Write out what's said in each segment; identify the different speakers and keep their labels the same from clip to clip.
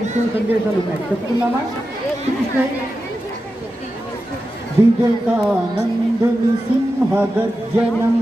Speaker 1: ఇచ్చిన సందేశాలు ఉన్నాయి. చెప్పుకుందామా? వివేకానందుని సింహ గర్జనం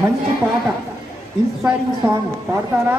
Speaker 1: మంచి పాట. ఇన్స్పైరింగ్ సాంగ్ పాడతారా?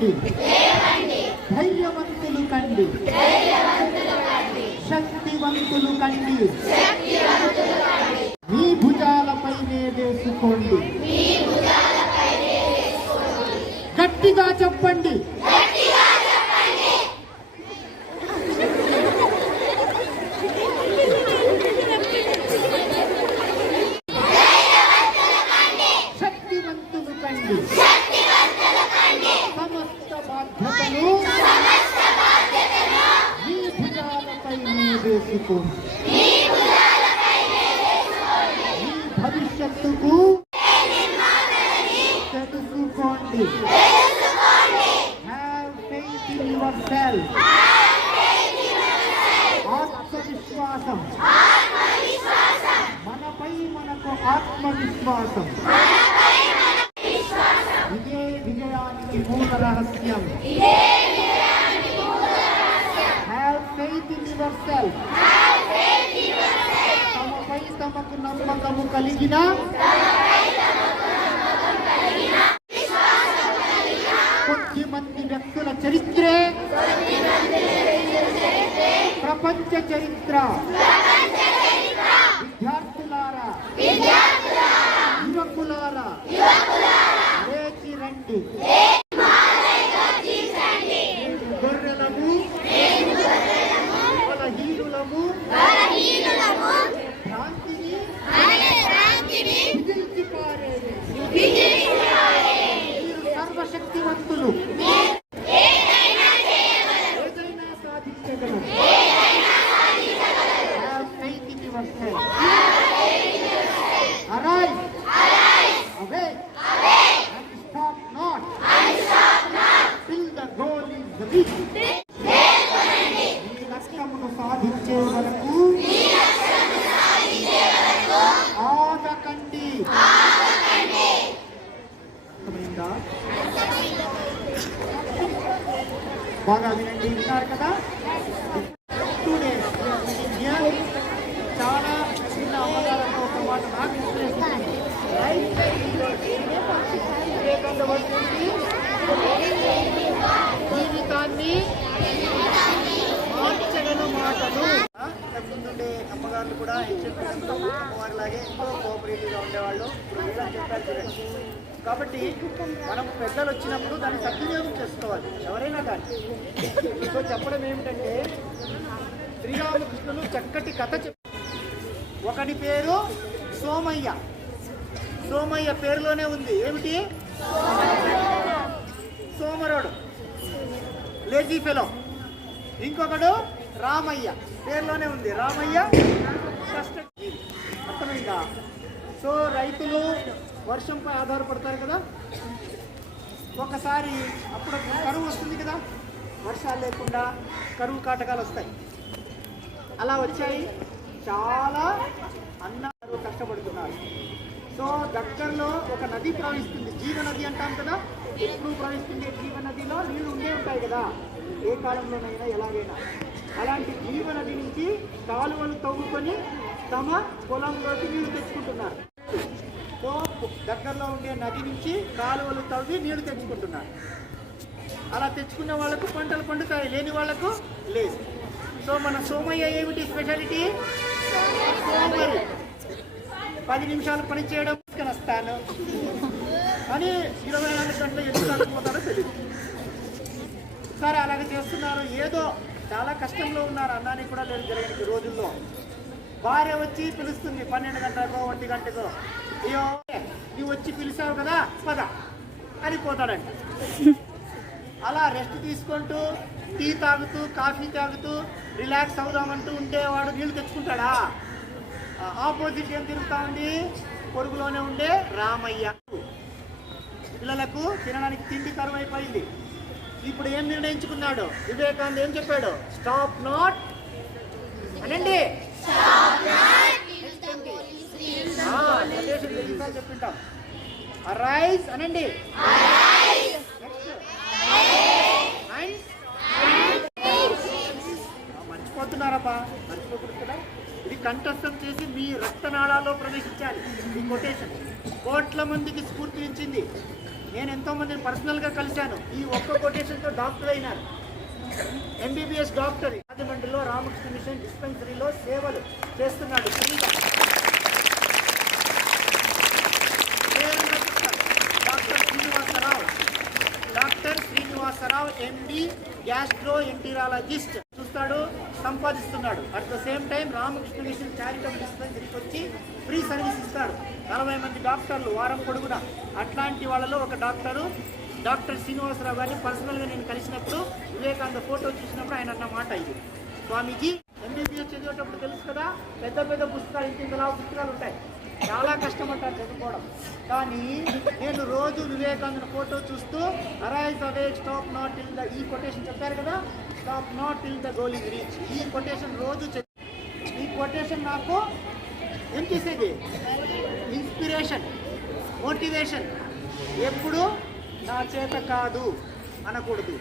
Speaker 2: కండి.
Speaker 1: ధైర్యవంతులు కండి. శక్తివంతులు కండి. మీ భుజాలపైనే వేసుకోండి గట్టిగా చెప్పండి శక్తివంతులు కండి సమస్త బాధ్యతలు మీ భుజాలపై వేసుకోండి మీ ఫెయిత్ ఇన్ యువర్ సెల్ఫ్ తమపై తమకు నమ్మకము కలిగిన కొద్ది మంది వ్యక్తుల చరిత్రే ప్రపంచ చరిత్ర వినండి విన్నారు కదా మనం పెద్దలు వచ్చినప్పుడు దాన్ని సద్వినియోగం చేసుకోవాలి. ఎవరైనా కానీ. సో చెప్పడం ఏమిటంటే శ్రీరామకృష్ణులు చక్కటి కథ చెప్ ఒకటి పేరు సోమయ్య. సోమయ్య పేరులోనే ఉంది. ఏమిటి? సోమరుడు. లేజీ ఫెలో ఇంకొకడు రామయ్య. పేరులోనే ఉంది. రామయ్య కష్టజీవి. అర్థమైందా? సో రైతులు వర్షంపై ఆధారపడతారు కదా? ఒకసారి అప్పుడు కరువు వస్తుంది కదా? వర్షాలు లేకుండా కరువు కాటకాలు వస్తాయి. అలా వచ్చాయి. చాలా అన్నారు కష్టపడుతున్నారు. సో దగ్గరలో ఒక నది ప్రవహిస్తుంది. జీవ నది అంటాం కదా? ఎప్పుడు ప్రవహిస్తుంది జీవ నదిలో నీళ్ళు ఉండే ఉంటాయి కదా? ఏ కాలంలోనైనా ఎలాగైనా. అలాంటి జీవ నది నుంచి కాలువలు తవ్వుకొని తమ పొలంలోకి నీళ్ళు తెచ్చుకుంటున్నారు. దగ్గరలో ఉండే నది నుంచి కాలువలు తవ్వి నీళ్ళు తెచ్చుకుంటున్నారు. అలా తెచ్చుకున్న వాళ్ళకు పంటలు పండుతాయి లేని వాళ్ళకు లేదు. సో మన సోమయ్య ఏమిటి స్పెషాలిటీ? సోమరి. పది నిమిషాలు పని చేయడం వస్తాను అని ఇరవై నాలుగు గంటలు ఎందుకు అనుకుంటారో తెలియదు సరే అలాగే చేస్తున్నారు. ఏదో చాలా కష్టంలో ఉన్నారు. అన్నానికి కూడా లేదు జరిగిన రోజుల్లో. భార్య వచ్చి పిలుస్తుంది పన్నెండు గంటలకో ఒంటి గంటకో. అయ్యో నువ్వు వచ్చి పిలిచావు కదా పద. అని పోతాడంట అలా రెస్ట్ తీసుకుంటూ టీ తాగుతూ కాఫీ తాగుతూ రిలాక్స్ అవుదామంటూ ఉండేవాడు నీళ్ళు తెచ్చుకుంటాడా? ఆపోజిట్ ఏం తిరుగుతా ఉంది? పొరుగులోనే ఉండే రామయ్య. పిల్లలకు తినడానికి తిండి కరువు అయిపోయింది ఇప్పుడు ఏం నిర్ణయించుకున్నాడు? వివేకానంద ఏం చెప్పాడు? Stop not. అనండి. చెప్పింటాం అరైజ్ అనండి Next. Rise. మర్చిపోతున్నారబ్బా ఇది కంఠస్థం చేసి మీ రక్తనాళాల్లో ప్రవేశించాలి. ఈ కొటేషన్ కోట్ల మందికి స్ఫూర్తినిచ్చింది నేను ఎంతో మందిని పర్సనల్గా కలిశాను. ఈ ఒక్క కొటేషన్తో డాక్టర్ అయినారు. ఎంబీబీఎస్ డాక్టర్ రాజమండ్రిలో రామకృష్ణ మిషన్ డిస్పెన్సరీలో సేవలు చేస్తున్నాడు ఫ్రీగా పేరున్నా చెప్తాను. Doctor Srinivasarao doctor Srinivasarao MD gastroenterologist. చూస్తాడు సంపాదిస్తున్నాడు. At the same time Ramakrishna mission charitable డిస్పెన్సరీకి వచ్చి ఫ్రీ సర్వీస్ ఇస్తాడు. నలభై మంది డాక్టర్లు వారం పొడుగున. అట్లాంటి వాళ్ళలో ఒక డాక్టరు డాక్టర్ శ్రీనివాసరావు గారిని పర్సనల్గా నేను కలిసినప్పుడు వివేకానంద ఫోటో చూసినప్పుడు ఆయన అన్న మాట ఇది. స్వామీజీ ఎంబీబీఎస్ చదివేటప్పుడు తెలుసు కదా పెద్ద పెద్ద పుస్తకాలు ఇంత ఇంతలా పుస్తకాలు ఉంటాయి. చాలా కష్టపడ్డాను చదువుకోవడం. కానీ నేను రోజు వివేకానంద ఫోటో చూస్తూ arise awake stop not till the ఈ కొటేషన్ చెప్పారు కదా stop not till the goal is reach. ఈ కొటేషన్ రోజు ఈ కొటేషన్ నాకు ఏం చేసేది ఇన్స్పిరేషన్ మోటివేషన్ ఎప్పుడు నా చేత కాదు అనకూడదు.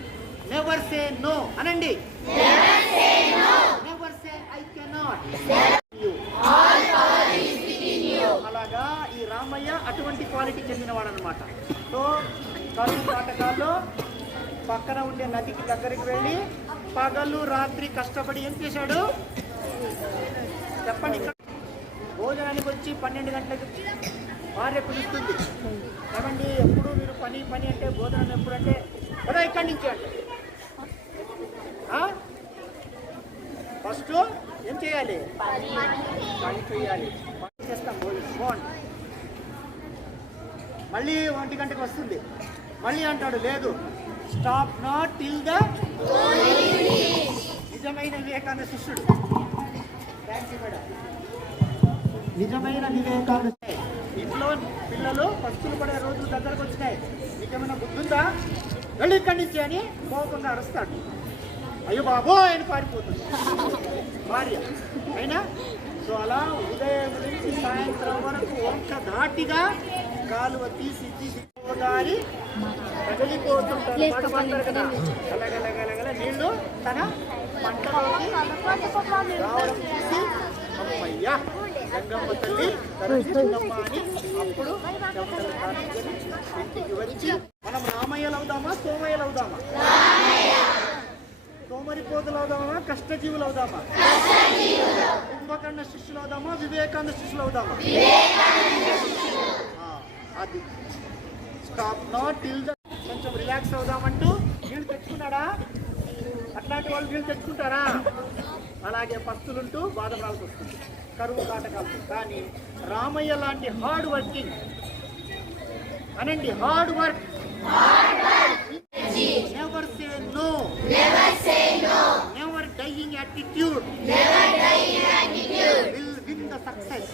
Speaker 1: నెవర్ సే నో అనండి. నెవర్ సే ఐ కెనాట్ అలాగా రామయ్య అటువంటి క్వాలిటీ చెందినవాడు అనమాట సో కరువు నాటకాల్లో పక్కన ఉండే నదికి దగ్గరికి వెళ్ళి పగలు రాత్రి కష్టపడి ఏం చేశాడు? చెప్పండి. భోజనానికి వచ్చి పన్నెండు గంటలకు భార్య పిలుస్తుంది. ఏమండి ఎప్పుడు మీరు పని పని అంటే భోజనం ఎప్పుడంటే? కదా ఇక్కడి నుంచి అంటే. ఫస్ట్ ఏం చేయాలి? పని చేయాలి పని చేస్తాం భోజనం మళ్ళీ ఒంటి గంటకు వస్తుంది. మళ్ళీ అంటాడు లేదు స్టాప్ నాట్ టిల్ ద నిజమైన వివేకానంద శిష్యుడు. థ్యాంక్ యూ మేడం నిజమైన వివేకానంద ఇంట్లో పిల్లలు పస్తులు పడే రోజులు దగ్గరకు వచ్చినాయి. నీకేమైనా బుద్ధుందా? వెళ్ళి ఇక్కడి నుంచి అని కోపంగా అరుస్తాడు. అయ్యో బాబో ఆయన పారిపోతుంది భార్య. అయినా సో అలా ఉదయం నుంచి సాయంత్రం వరకు ఒక్క ధాటిగా కాలువ తీసి తీసి గలగలగలగల నీళ్ళు తన పంటలోకి రావడం చూసి అమ్మయ్యా గంగమ్మ తల్లి అని అప్పుడు ఇంటికి వచ్చి మనం రామయ్యలు అవుదామా సోమయ్యలు అవుదామా సోమరిపోతులు అవుదామా కష్టజీవులు అవుదామా కుంభకర్ణ శిష్యులు అవుదామా వివేకానంద శిష్యులు అవుదామా అది. స్టాప్ నాట్ టిల్ ద కొంచెం రిలాక్స్ అవుదామంటూ వీళ్ళు తెచ్చుకున్నాడా? అట్లాంటి వాళ్ళు వీళ్ళు తెచ్చుకుంటారా? అలాగే పస్తులుంటూ బాధపడాల్సి వస్తుంది. కరువు కాటకాలు. కానీ రామయ్య లాంటి హార్డ్ వర్కింగ్ అనండి hard work never say no attitude. Will win the success.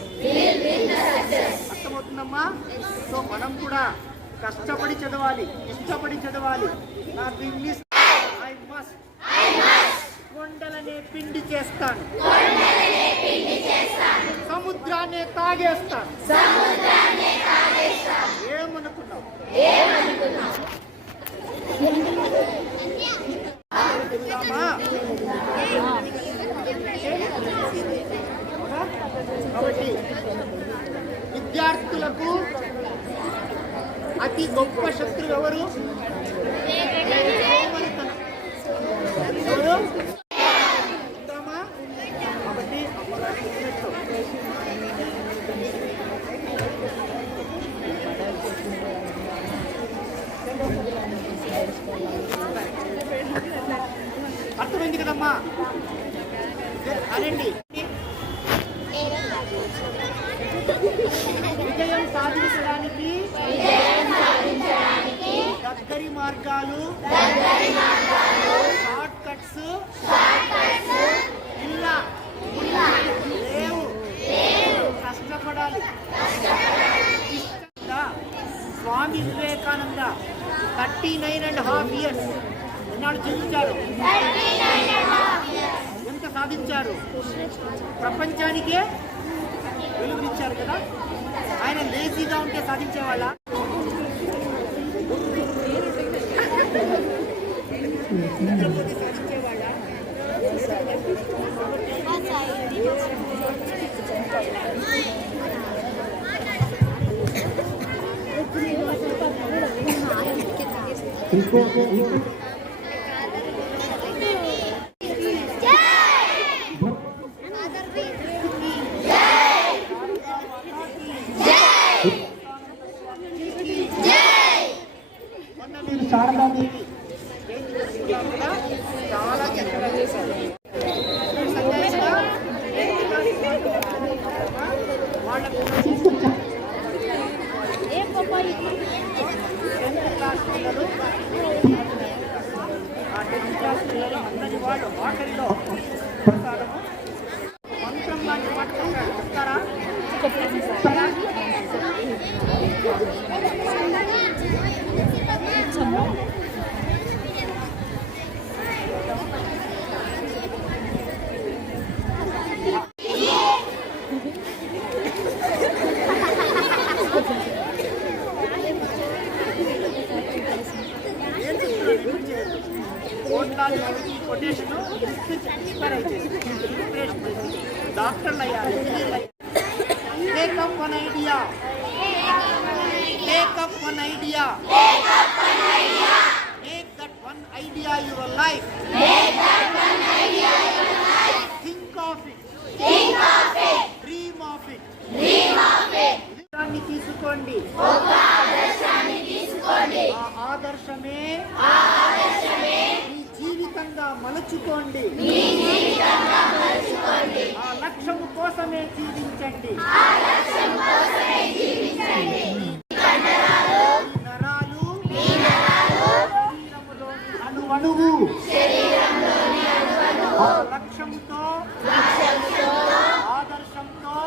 Speaker 1: అర్థమవుతుందమ్మా? సో మనం కూడా కష్టపడి చదవాలి ఇష్టపడి చదవాలి. నాకు ఇంగ్లీష్ ఐ మస్ట్ కొండలనే పిండి చేస్తాను. సముద్రాన్ని తాగేస్తాను. ఏమనుకున్నావు? చెప్తామా? విద్యార్థులకు అతి గొప్ప శత్రువు ఎవరు? అర్థమైంది కదమ్మా? అనండి. జీవించారు. ఎంత సాధించారు? ప్రపంచానికే వెలుగునిచ్చారు కదా? ఆయన లేజీగా ఉంటే సాధించేవాళ్ళ? నిద్రపోతే సాధించేవాళ్ళ మొన్న మీరు శారదాదేవి జయంతి చేసుకున్నారు కదా చాలా చక్కగా చేశారు మీరు సంజాయిగా వాళ్ళకు టెన్త్ క్లాస్ పిల్లలు ఆ టెన్త్ క్లాస్ పిల్లలు అందరి వాళ్ళు ఆఖరిలో ప్రసాదము మంత్రం లాంటి మాట చెప్పారు. చెప్తారా చెప్తారా? ఏం చెప్తున్నారు? ఏం చేయొద్దు. కోట్లాది మందికి కొటేషన్ ఇన్స్పైర్ అయిపోయింది డాక్టర్లు అయ్యారు take up one idea take up one idea ఆదర్శమే మీ జీవితంగా మలుచుకోండి. ఆ లక్ష్యము కోసమే జీవించండి. నరాలు అణువణువు. ఆ లక్ష్యముతో ఆదర్శంతో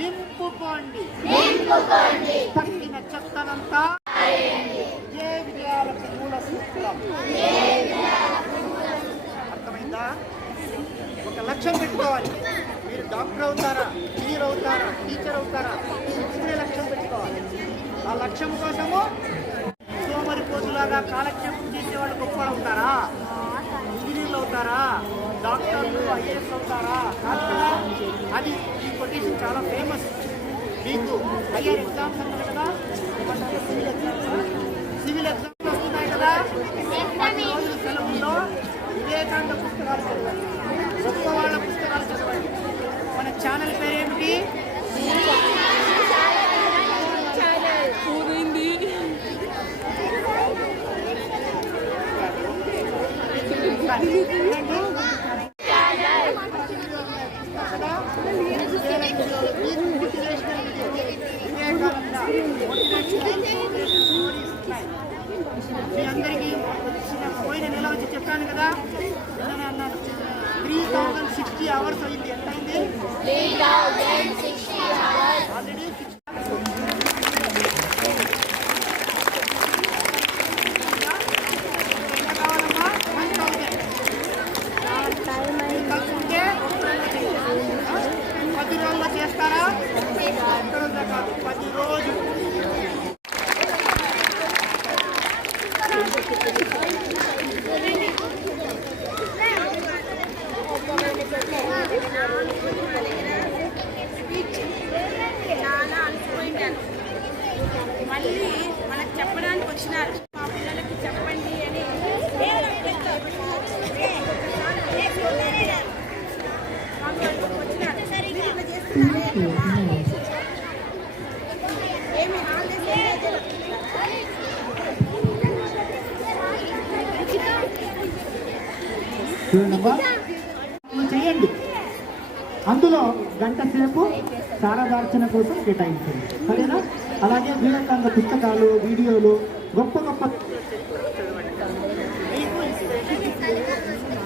Speaker 1: నింపుకోండి. తక్కిన చెత్తనంతా సూత్రం అర్థమైందా? ఒక లక్ష్యం పెట్టుకోవాలి. మీరు డాక్టర్ అవుతారా ఇంజనీర్ అవుతారా టీచర్ అవుతారా? ఇప్పుడే లక్ష్యం పెట్టుకోవాలి. ఆ లక్ష్యం కోసము సోమరి పోతులాగా కాలక్షేపం చేసేవాళ్ళు గొప్ప అవుతారా? ఇంజనీర్లు అవుతారా? డాక్టర్లు ఐఏఎస్ అవుతారా? అది ఈ కొటేషన్ చాలా ఫేమస్. మీకు హయ్యర్ ఎగ్జామ్స్ అంటారు కదా? Civil exams. సివిల్ ఎగ్జామ్స్ వస్తున్నాయి కదా పది రోజుల సెలవుల్లో వివేకానంద పుస్తకాలు చదవండి. గొప్ప వాళ్ళ పుస్తకాలు చదవండి. మన ఛానల్ పేరేమిటి?
Speaker 3: పోయింది
Speaker 1: మీ
Speaker 4: hours will మళ్ళీ మనకు చెప్పడానికి వచ్చినారు మా పిల్లలకి చెప్పండి అని ఏమి
Speaker 1: చేయండి. అందులో గంట సేపు సారదార్చన కోసం కేటాయించండి. సరేనా? అలాగే వివేకానంద పుస్తకాలు వీడియోలు గొప్ప గొప్ప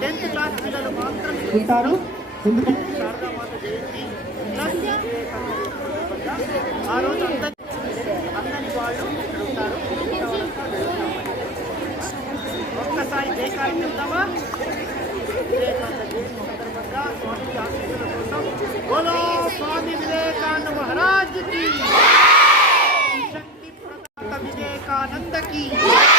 Speaker 1: టెన్త్ క్లాస్ పిల్లలు మాత్రం ఉంటారు. ఎందుకంటే ఆ రోజు అందరి వాళ్ళు ఉంటారు. ఒక్కసారి వివేకానంద